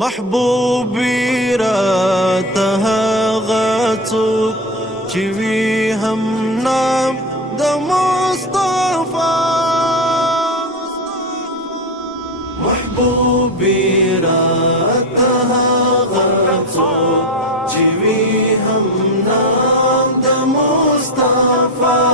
محبوبي راته هغه څوک چې وي هم نام د مصطفی. محبوبي راته هغه څوک چې وي هم نام د مصطفی.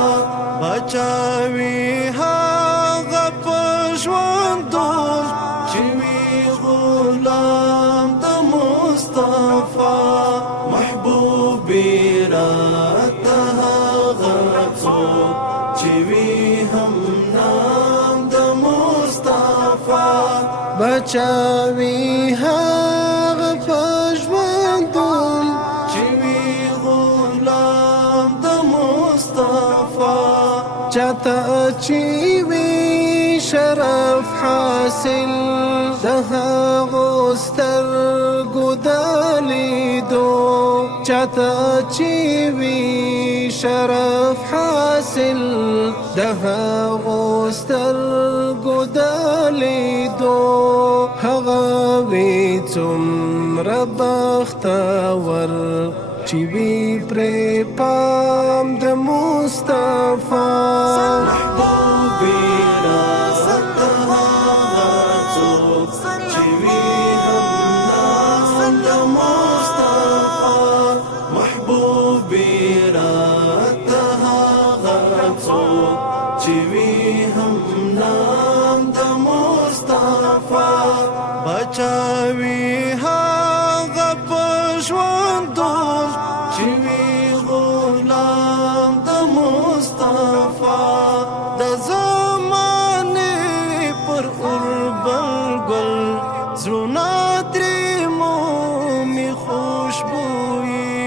بچاوي هغه په ژوندون چې وي غلام د مصطفی. محبوبي راته هغه څوک چې وي هم نام د مصطفی. بچاوي هغه په ژوندون چې وي غلام د مصطفی. چاته چې وي شرف حاصل د هغو سترګو د لیدو. چاته چې وي شرف حاصل د هغو سترګو د لیدو. هغه وي څومره بختور چې وي پرې پام د مصطفی. محبوبي راته هغه څوک چې وي هم نام د مصطفی. محبوبي راته هغه څوک چې وي هم نام د مصطفی. بچاوي هغه په ژوندون چې وي غلام د مصطفی. د زمانې پر اوربل ګل زړونه ترې مومي خوشبويي.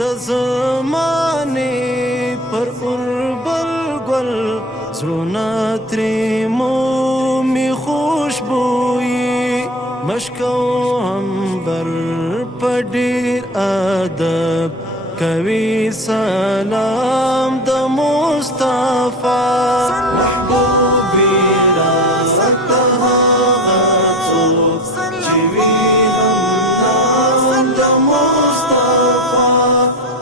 د زمانې پر اوربل ګل زړونه ترې مومي خوشبويي. مشک او عنبر په ډېر ادب کوي سلام د مصطفی. محبوبي راته هغه څوک چې وي هم نام د مصطفی.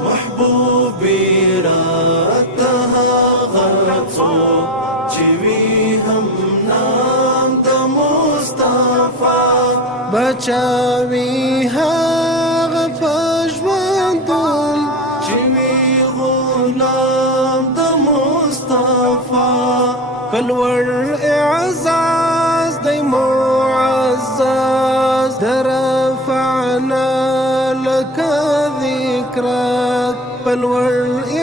محبوبي راته هغه څوک چې وي هم نام د مصطفی. بچاوي هغه په ژوندون چې وي غلام د مصطفی. په لوړ اعزاز دی معزز درفعنا لك ذکرک. په لوړ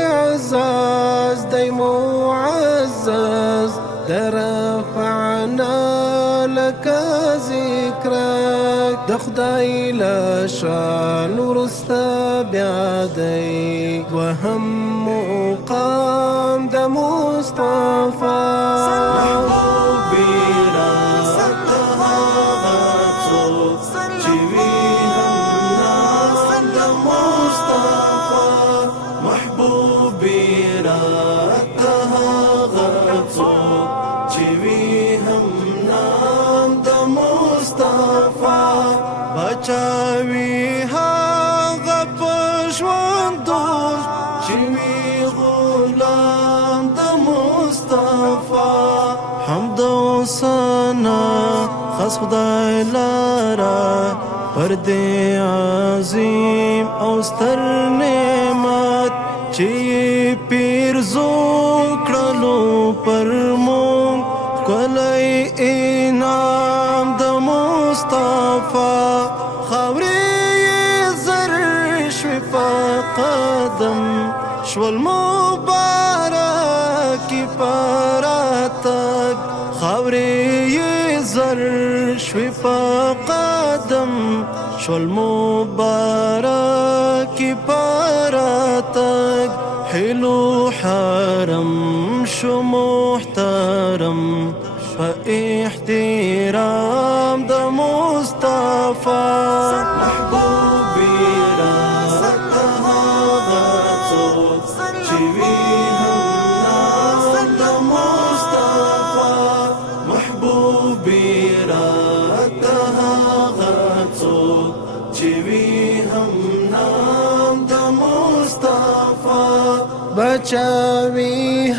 اعزاز دی معزز درفعنا لك ذکرک. د خدای له شان وروسته بیا دی دوهم مقام د مصطفی. محبوبي راته هغه څوک چې وي هم نام د مصطفی. محبوبي راته هغه څوک چې وي هم نام د مصطفی. بچاوي هغه په ژوندون چې وي غلام د مصطفی. حمد او ثنا خاص خدای لاره پر دې عظیم او ستر نعمت چې پیرزو کړلو پر مونږ ښکلی انعام د مصطفی. خاورې یې زر شوې په قدم شول مبارکي په راتګ. خاورې یې زر شوې په قدم شول مبارکي په راتګ. حلو حرم شو محترم په احترام د مصطفی. محبوبي راته چاوي